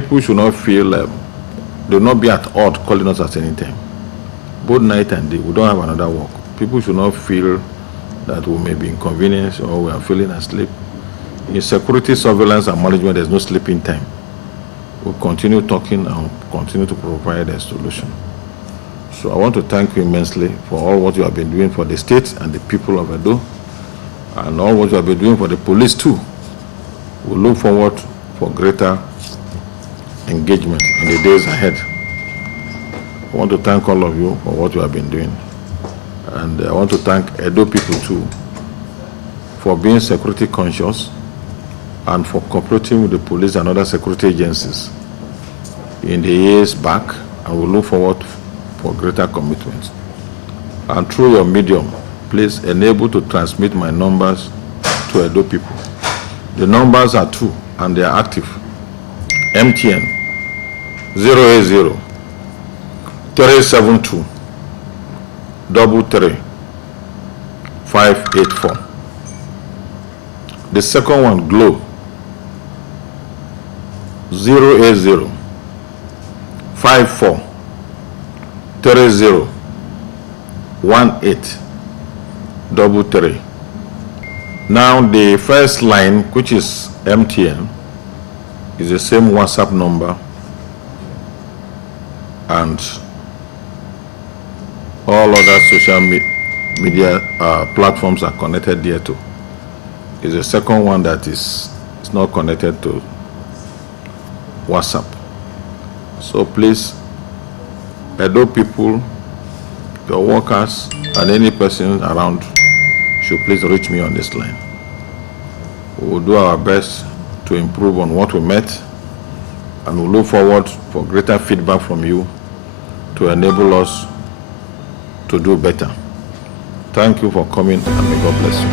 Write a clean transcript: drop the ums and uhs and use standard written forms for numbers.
people should not feel, they will not be at odd calling us at any time. Both night and day, we don't have another work. People should not feel that we may be inconvenienced or we are feeling asleep. In security, surveillance, and management, there's no sleeping time. We'll continue talking and continue to provide a solution. So I want to thank you immensely for all what you have been doing for the state and the people of Edo, and all what you have been doing for the police too. We look forward for greater engagement in the days ahead. I want to thank all of you for what you have been doing. And I want to thank Edo people too for being security conscious and for cooperating with the police and other security agencies in the years back, and we look forward for greater commitment. And through your medium, please enable to transmit my numbers to Edo people. The numbers are 2 and they are active. MTN 080 372 33 584. The second one, Glow 080 54 30 1833. Now the first line, which is MTN, is the same WhatsApp number, and all other social media platforms are connected there too. Is the second one that is not connected to WhatsApp. So please, Edo people, your workers, and any person around should please reach me on this line. We will do our best to improve on what we met, and we look forward for greater feedback from you to enable us to do better. Thank you for coming, and may God bless you.